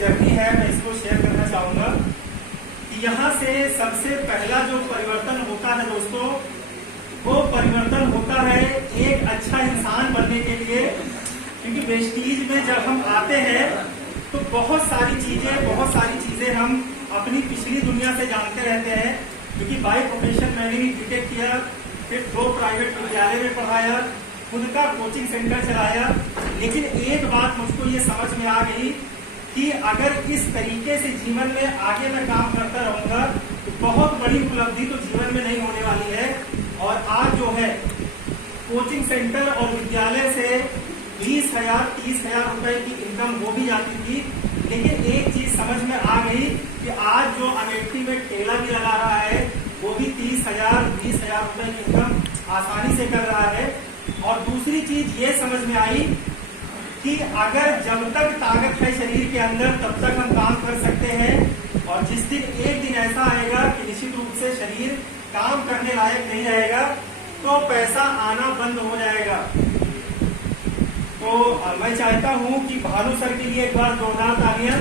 Journey है मैं इसको शेयर करना चाहूंगा कि यहाँ से सबसे पहला जो परिवर्तन होता है दोस्तों, वो परिवर्तन होता है एक अच्छा इंसान बनने के लिए। क्योंकि वेस्टीज में जब हम आते हैं तो बहुत सारी चीजें हम अपनी पिछली दुनिया से जानते रहते हैं। क्योंकि बाय प्रोफेशन मैंने भी बीटेक किया, फिर 2 प्राइवेट विद्यालय में पढ़ाया, खुद का कोचिंग सेंटर चलाया। लेकिन एक बात मुझको ये समझ में आ गई कि अगर इस तरीके से जीवन में आगे मैं काम करता रहूंगा तो बहुत बड़ी उपलब्धि तो जीवन में नहीं होने वाली है। और आज जो है कोचिंग सेंटर और विद्यालय से 20,000-30,000 रुपए की इनकम हो भी जाती थी। लेकिन एक चीज समझ में आ गई कि आज जो अमेठी में ठेला भी लगा रहा है वो भी 30,000-20,000 रुपए की इनकम आसानी से कर रहा है। और दूसरी चीज ये समझ में आई कि अगर जब तक ताकत है शरीर के अंदर तब तक हम काम कर सकते हैं। और जिस दिन एक दिन ऐसा आएगा कि निश्चित रूप से शरीर काम करने लायक नहीं रहेगा तो पैसा आना बंद हो जाएगा। तो मैं चाहता हूं कि भानु सर के लिए एक बार जोरदार तालियां।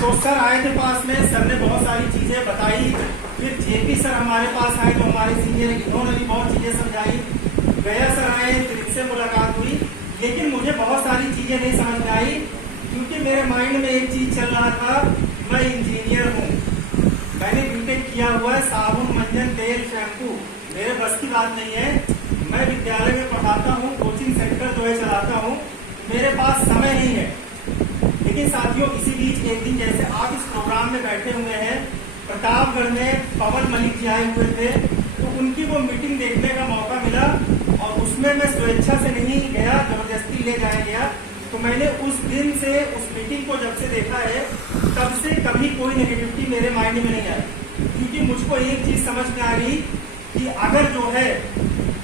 तो सर आए थे पास में, सर ने बहुत सारी चीजें बताई। फिर जेपी सर हमारे पास आए जो हमारे सीनियर, इन्होंने भी बहुत चीजें समझाई। गया सर आए, फिर इनसे मुलाकात हुई। लेकिन मुझे बहुत सारी चीजें नहीं समझ में आई क्योंकि मेरे माइंड में एक चीज चल रहा था, मैं इंजीनियर हूँ, मैंने बीटेक किया हुआ है, साबुन मंजन तेल शैम्पू मेरे बस की बात नहीं है। मैं विद्यालय में पढ़ाता हूँ, कोचिंग सेंटर जो है चलाता हूँ, मेरे पास समय नहीं है। लेकिन साथियों इसी बीच एक दिन जैसे आप इस प्रोग्राम में बैठे हुए हैं, प्रतापगढ़ में पवन मलिक जी आए हुए थे, तो उनकी वो मीटिंग देखने का मौका मिला और उसमें मैं स्वेच्छा से नहीं गया, जबरदस्ती ले जाया गया। तो मैंने उस दिन से उस मीटिंग को जब से देखा है तब से कभी कोई नेगेटिविटी मेरे माइंड में नहीं आई। क्योंकि मुझको एक चीज समझ में आ गई कि अगर जो है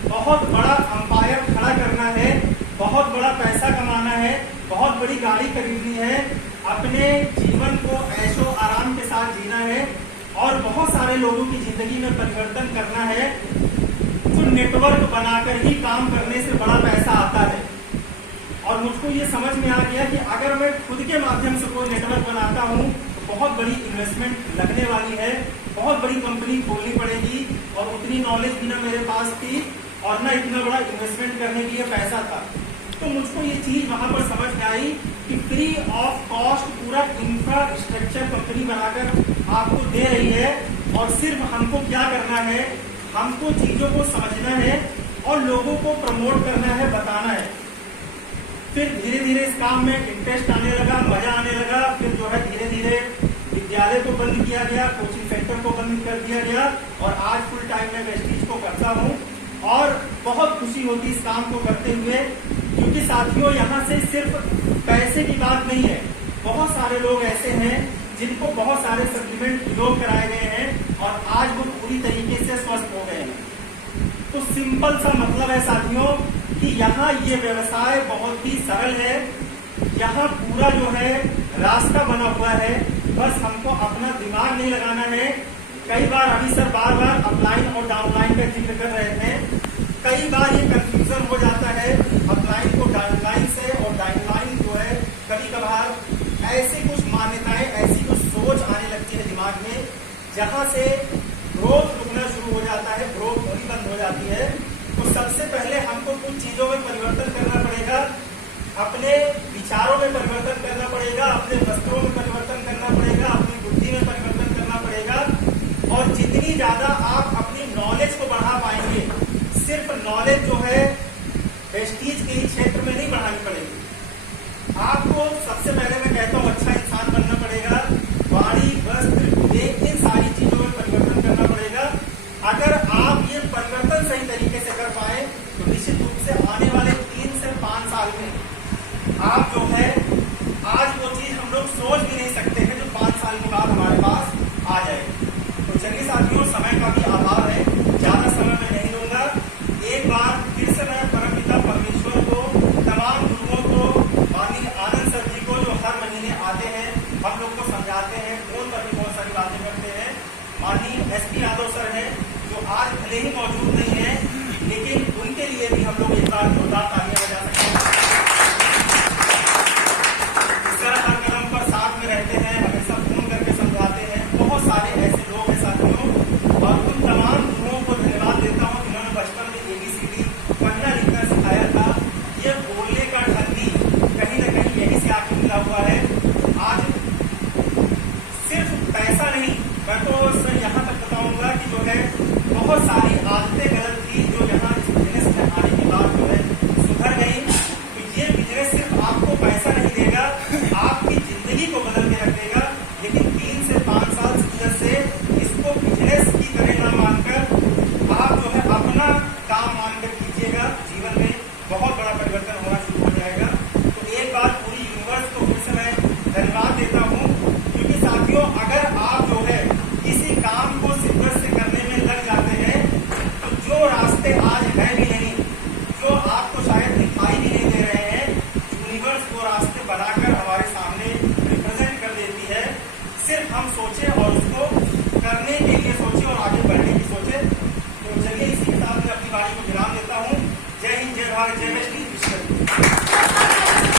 बहुत बड़ा अंपायर खड़ा करना है, बहुत बड़ा पैसा कमाना है, बहुत बड़ी गाड़ी खरीदनी है, अपने जीवन को ऐशो आराम के साथ जीना है और बहुत सारे लोगों की जिंदगी में परिवर्तन करना है, तो नेटवर्क बनाकर ही काम करने से बड़ा पैसा आता है। और मुझको ये समझ में आ गया कि अगर मैं खुद के माध्यम से कोई नेटवर्क बनाता हूँ तो बहुत बड़ी इन्वेस्टमेंट लगने वाली है, बहुत बड़ी कंपनी खोलनी पड़ेगी और उतनी नॉलेज भी ना मेरे पास थी और ना इतना बड़ा इन्वेस्टमेंट करने के लिए पैसा था। तो मुझको ये चीज वहां पर समझ में आई कि फ्री ऑफ कॉस्ट पूरा इंफ्रास्ट्रक्चर कंपनी बनाकर आपको दे रही है और सिर्फ हमको क्या करना है, हमको चीजों को समझना है और लोगों को प्रमोट करना है, बताना है। फिर धीरे धीरे इस काम में इंटरेस्ट आने लगा, मजा आने लगा। फिर जो है धीरे धीरे विद्यालय को बंद किया गया, कोचिंग सेंटर को बंद कर दिया गया और आज फुल टाइम में वेस्टीज को करता हूँ और बहुत खुशी होती इस काम को करते हुए। क्योंकि साथियों यहाँ से सिर्फ पैसे की बात नहीं है, बहुत सारे लोग ऐसे हैं जिनको बहुत सारे सप्लीमेंट योग कराए गए हैं और आज वो पूरी तरीके से स्वस्थ हो गए हैं। तो सिंपल सा मतलब है साथियों कि यहाँ ये व्यवसाय बहुत ही सरल है। यहाँ पूरा जो है रास्ता बना हुआ है, बस हमको अपना दिमाग नहीं लगाना है। कई बार अभी सर बार बार अपलाइन और डाउनलाइन का जिक्र कर रहे थे, कई बार ये कंफ्यूजन हो जाता है अपलाइन को डाउनलाइन से, और डाउनलाइन जो है कभी कभार ऐसी कुछ मान्यताएं, ऐसी कुछ सोच आने लगती है दिमाग में जहां से ग्रोथ रुकना शुरू हो जाता है, ग्रोथ होनी बंद हो जाती है। तो सबसे पहले हमको कुछ चीजों में परिवर्तन करना पड़ेगा, अपने विचारों में परिवर्तन करना पड़ेगा, अपने वस्त्रों में परिवर्तन करना पड़ेगा, अपनी बुद्धि में परिवर्तन करना पड़ेगा। और जितनी ज्यादा आप अपनी नॉलेज को बढ़ा पाएंगे, सिर्फ नॉलेज जो है वेस्टीज के क्षेत्र में नहीं बढ़ानी पड़ेगी। आपको सबसे पहले मैं कहता हूँ अच्छा इंसान बनना पड़ेगा, वाणी वस्त्र इन सारी चीजों में परिवर्तन करना पड़ेगा। अगर आप ये परिवर्तन सही तरीके से कर पाए तो निश्चित रूप से आने वाले 3 से 5 साल में आप जो है आज वो चीज हम लोग सोच भी नहीं सकते हैं जो 5 साल के बाद हमारे पास आ जाएगी। तो चलिए साथियों, समय का भी अभाव है, ज्यादा समय मैं नहीं दूंगा। एक बार फिर से मैं परमपिता परमेश्वर को, तमाम गुरुओं को, माननीय आनंद सर जी को जो हर महीने आते हैं, हम लोग को समझाते हैं, फोन पर भी बहुत सारी बातें करते हैं, माननीय एसपी यादव सर हैं जो आज भले ही मौजूद नहीं है लेकिन उनके लिए भी हम लोग एक बार जोरदार तालियां बजा सकते हैं। सर हर कदम पर साथ में रहते हैं, हमेशा फोन करके समझाते हैं। बहुत सारे ऐसे लोग हैं साथियों, और उन तमाम गुरुओं को धन्यवाद देता हूँ जिन्होंने बचपन में ABCD पढ़ना लिखना सिखाया था। ये बोलने का ढंग भी कहीं न कहीं यही से आके मिला हुआ है। आज सिर्फ पैसा नहीं, मैं तो सर यहाँ तक बताऊंगा कि जो है बहुत सारी